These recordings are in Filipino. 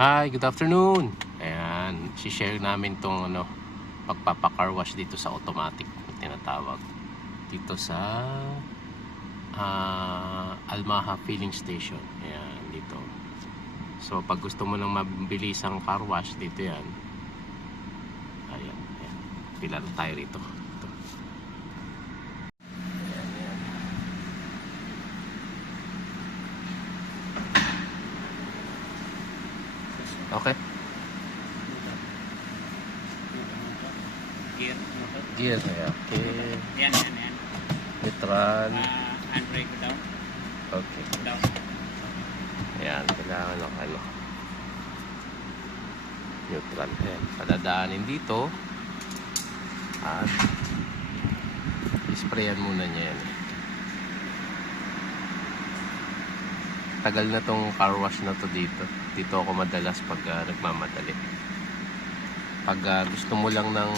Hi, good afternoon. Ayan, si-share namin tong pagpapa-car wash dito sa automatic na tinatawag. Dito sa Almaha Filling Station. Ayan, dito. So, pag gusto mo ng mabilisang car wash, dito yan. Ayan, ayan. Pila na tayo rito. Ito. Ayan, ayan. Okay. Gear, yeah. Okay. Yan. Neutral. Handbrake down. Okay. Down. Ayan, kailangan ng neutral. Ayan, padadaanin dito. At isprayan muna niya yan. Tagal na tong car wash na to dito. Dito ako madalas pag nagmamadali. Pag gusto mo lang ng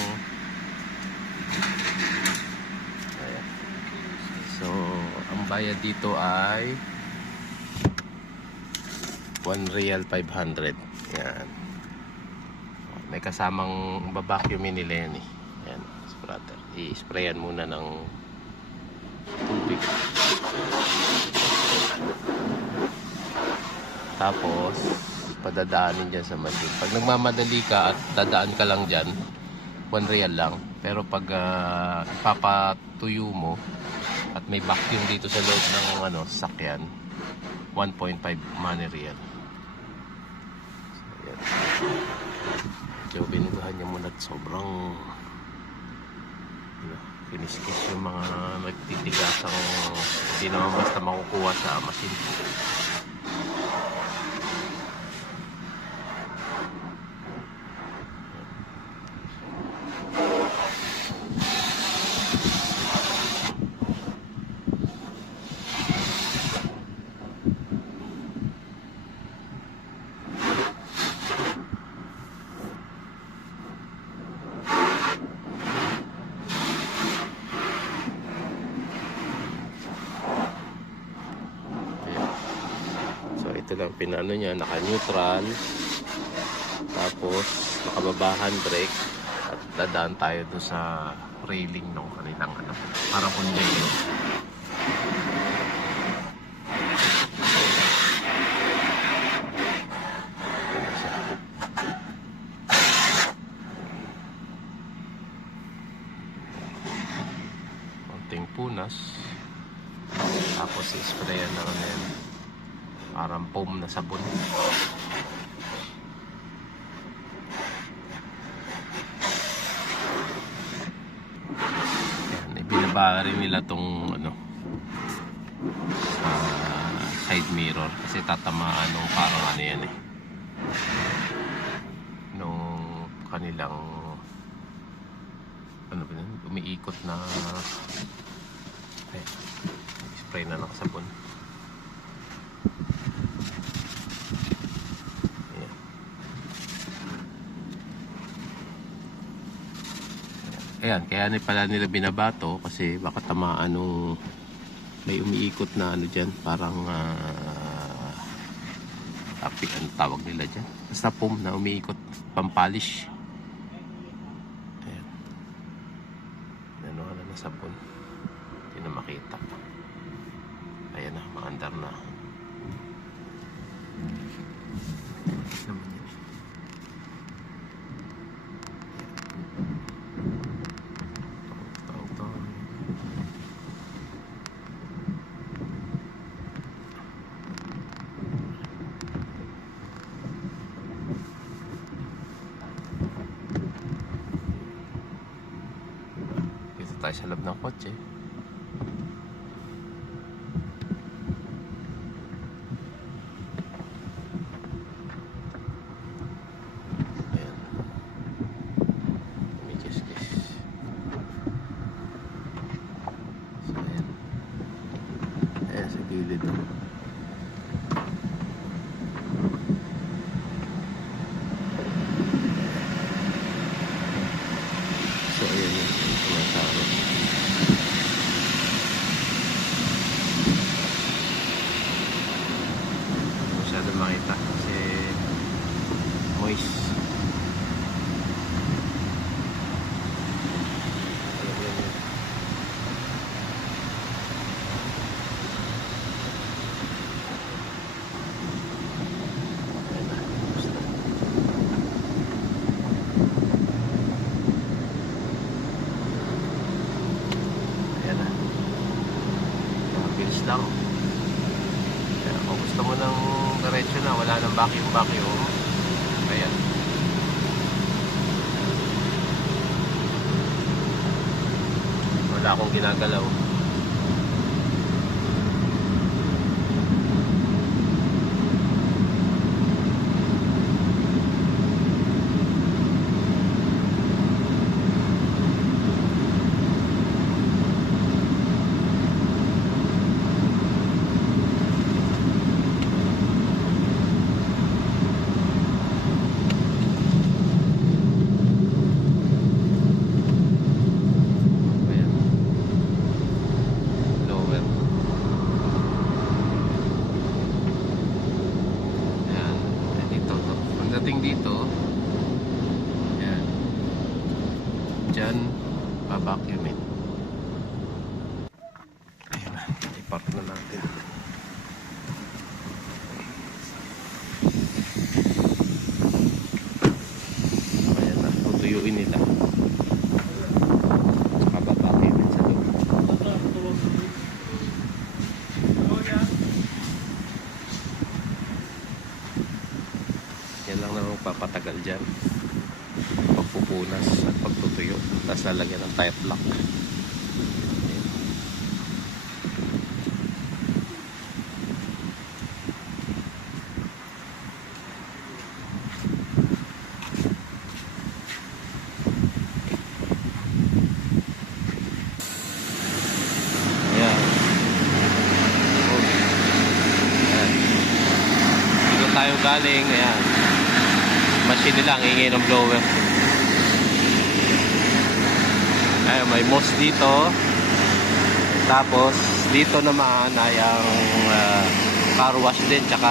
ayan. So, ang bayad dito ay 1 real 500. Yan. May kasamang babacuumin nila yan eh. Yan, sprayer. I-sprayan muna ng tubig. Tapos, padadaanin dyan sa machine. Pag nagmamadali ka at dadaan ka lang dyan, 1 real lang. Pero pag ipapatuyo mo at may vacuum dito sa loob ng sasakyan, 1.5 money real. So, yan. So, binugahan niya muna at sobrang kiniskis yung mga nagtitigasang hindi naman basta makukuha sa machine. Ito lang pinano niya, naka-neutral, tapos nakababa handbrake at dadaan tayo doon sa railing ng kanilang parang conveyor. Konting punas, tapos i-sprayan na yan. Parang foam na sabon. Yan, ibinaba rin nila tong side mirror kasi tatamaan nung parang yan eh. Nung kanilang ba yun? Umiikot na spray na ng sabon. Ayan, kaya pala nila binabato kasi baka tamaan nung may umiikot na dyan, parang ang tawag nila dyan. Basta foam na umiikot, pampalish. Ayan. Nanuhan na sabon. Hindi na makita. Ayan na, maandar na. Naman yan. Tayo sa loob ng kotse. Ayan. May kiss-kiss. So, ayan. Ayan sa gilid. So, ayan yun. Tumataro. Masyado makita kasi lang. Kaya kung gusto mo ng diretso na, wala nang vacuum. Ayan. Wala akong ginagalaw. Dito, yan, dyan pa-vacuumin. Ayan na, i-park na natin. Ayan na, tutuyuin nila, saka pa-vacuumin sa loob. Yan lang naman papatagal dyan, pagpupunas at pagtutuyo, tapos lalagyan ng tire lock. Ayan. Ayan. Dito tayo galing. Ayan, machine nila ang ingay ng blower. Ayun, may moss dito. Tapos dito naman ay ang car wash din, tsaka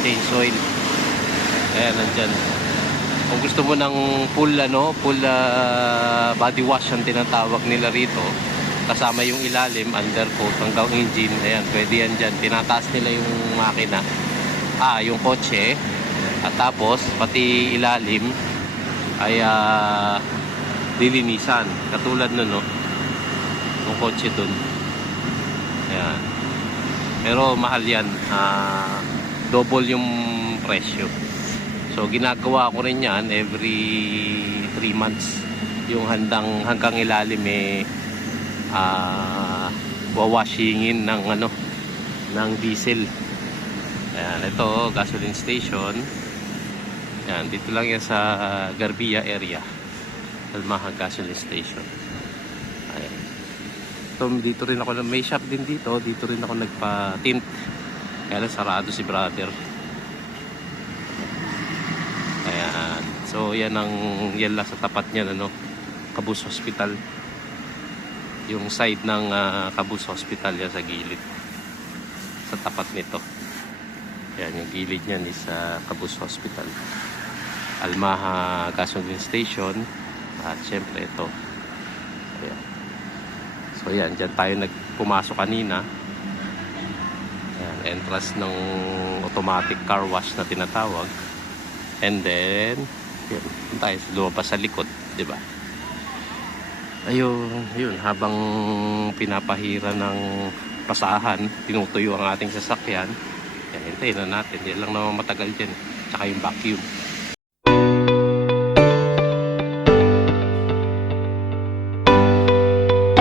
change oil. Ayan, nandyan. Kung gusto mo ng full body wash ang tinatawag nila rito, kasama yung ilalim, undercoat hanggang engine, ayan, pwede yan dyan. Tinataas nila yung makina, yung kotse. At tapos pati ilalim ay lilinisan, katulad nun, no, yung kotse dun. Ayan. Pero mahal yan, double yung presyo. So ginagawa ko rin yan every 3 months. Yung hanggang ilalim wawashingin ng diesel. Ayan, ito gasoline station. Yan, dito lang yan sa Garbia area, Almaha gasoline station. Ayan. Dito rin ako, may shop din dito. Dito rin ako nagpa-tint. Kaya lang sarado si brother. Ayan. So yan lang sa tapat niya, Cabuz Hospital. Yung side ng Cabuz Hospital yan sa gilid. Sa tapat nito. Ayan, yung gilid niyan is Cabuz Hospital. Almaha gasoline station. At syempre ito. Ayan. So yan, dyan tayo pumasok kanina. Ayan, entrance ng automatic car wash na tinatawag. And then yun tayo lumabas sa likod, di ba? Ayun, yun, habang pinapahira ng pasahan, tinutuyo ang ating sasakyan. Yan, hintayin na natin. Yan lang naman matagal dyan. Tsaka yung vacuum.